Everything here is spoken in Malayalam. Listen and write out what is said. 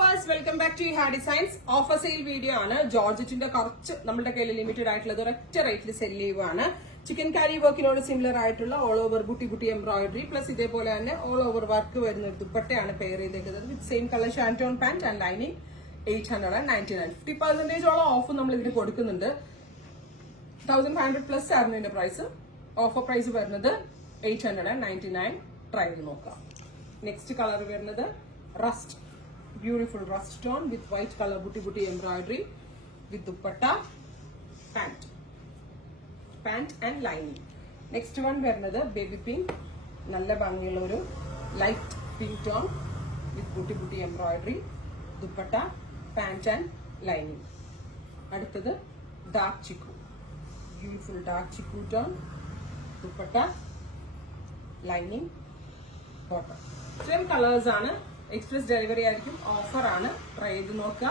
viewers, welcome back to Iha Designs. Offer sale video ആണ്. ജോർജറ്റിന്റെ കുറച്ച് നമ്മുടെ കയ്യിൽ ലിമിറ്റഡ് ആയിട്ടുള്ളത് ഒരൊറ്റ റേറ്റിൽ സെൽ ചെയ്യുവാണ്. ചിക്കൻ കാരി വർക്കിനോട് സിമിലർ ആയിട്ടുള്ള all over buti buti embroidery plus ഇതേപോലെ തന്നെ ഓൾ ഓവർ വർക്ക് വരുന്ന ഒരു ദുപ്പട്ടയാണ് പെയർ ചെയ്തേക്കുന്നത് with same colour ഷാൻറ്റോൺ pant and lining 899. 50% of നമ്മൾ ഇതിന് കൊടുക്കുന്നുണ്ട്. 1500 പ്ലസ് ആയിരുന്നു ഇതിന്റെ പ്രൈസ്. ഓഫർ പ്രൈസ് വരുന്നത് 899. ട്രൈ ചെയ്ത് നോക്കാം. നെക്സ്റ്റ് കളർ വരുന്നത് rest, beautiful rust tone with white color booty booty embroidery with dupatta, pant and lining. Next one varnathu baby pink, nalla bhangiyulla oru light pink tone with booty booty embroidery, dupatta, pant and lining. Aduthathu dark chiku, beautiful dark chiku tone, dupatta, lining, bottom. Same colors aanu. Express delivery ആയിരിക്കും. ഓഫർ ആണ്. ട്രൈ ചെയ്ത് നോക്കുക.